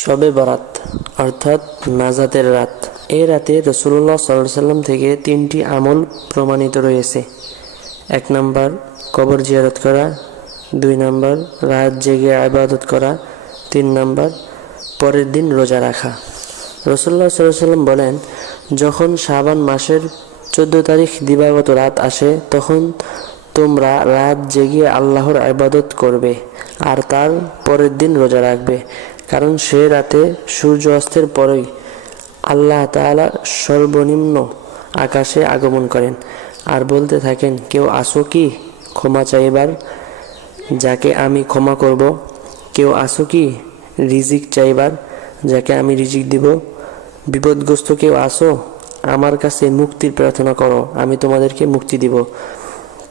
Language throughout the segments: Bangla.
শবে বরাত অর্থাৎ নাজাতের রাত। এই রাতে রাসূলুল্লাহ সাল্লাল্লাহু আলাইহি ওয়াসাল্লাম থেকে 3টি আমল প্রমাণিত রয়েছে। 1 নাম্বার কবর জিয়ারত করা, 2 নাম্বার রাত জেগে ইবাদত করা, 3 নাম্বার পরের দিন রোজা রাখা। রাসূলুল্লাহ সাল্লাল্লাহু আলাইহি ওয়াসাল্লাম বলেন, যখন শাবান মাসের 14 তারিখ দিবাগত রাত আসে তখন তোমরা রাত জেগে আল্লাহর ইবাদত করবে আর তার পরের দিন রোজা রাখবে, কারণ সে রাতে সূর্য অস্তের পরেই আল্লাহ তাআলা সর্বনিম্ন আকাশে আগমন করেন আর বলতে থাকেন, কেউ আসো কি ক্ষমা চাইবার, যাকে আমি ক্ষমা করব? কেউ আসো কি রিজিক চাইবার, যাকে আমি রিজিক দিব? বিপদগ্রস্ত কেউ আসো, আমার কাছে মুক্তির প্রার্থনা করো, আমি তোমাদেরকে মুক্তি দিব।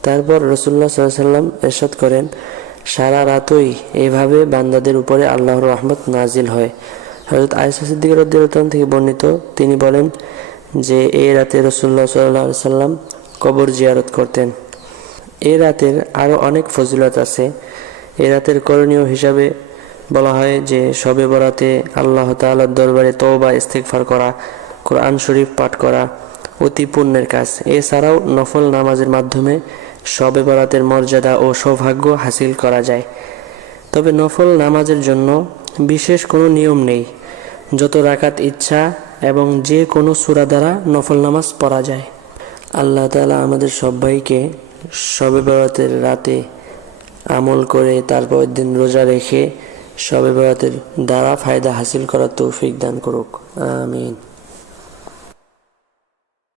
তারপর রাসূলুল্লাহ সাল্লাল্লাহু আলাইহি ওয়াসাল্লাম ইরশাদ করেন, সারা রাতই এইভাবে বান্দাদের উপরে আল্লাহর রহমত নাজিল হয়। হযরত আয়েশা সিদ্দিকা রাদিয়াল্লাহু আনহা থেকে বর্ণিত, তিনি বলেন যে এই রাতে রাসূলুল্লাহ সাল্লাল্লাহু আলাইহি ওয়াসাল্লাম কবর জিয়ারত করতেন। এই রাতের আরও অনেক ফজিলত আছে। এই রাতের করণীয় হিসাবে বলা হয় যে শবে বরাতে আল্লাহ তাআলার দরবারে তওবা ইস্তিগফার করা, কোরআন শরীফ পাঠ করা অতি পুণ্যের কাজ। এছাড়াও নফল নামাজের মাধ্যমে শবে বরাতের মর্যাদা ও সৌভাগ্য হাসিল করা যায়। তবে নফল নামাজের জন্য বিশেষ কোনো নিয়ম নেই, যত রাকাত ইচ্ছা এবং যে কোনো সূরা দ্বারা নফল নামাজ পড়া যায়। আল্লাহ তাআলা আমাদের সবাইকে শবে বরাতের রাতে আমল করে তারপর দিন রোজা রেখে শবে বরাতের দ্বারা ফায়দা হাসিল করার তৌফিক দান করুক। আমিন।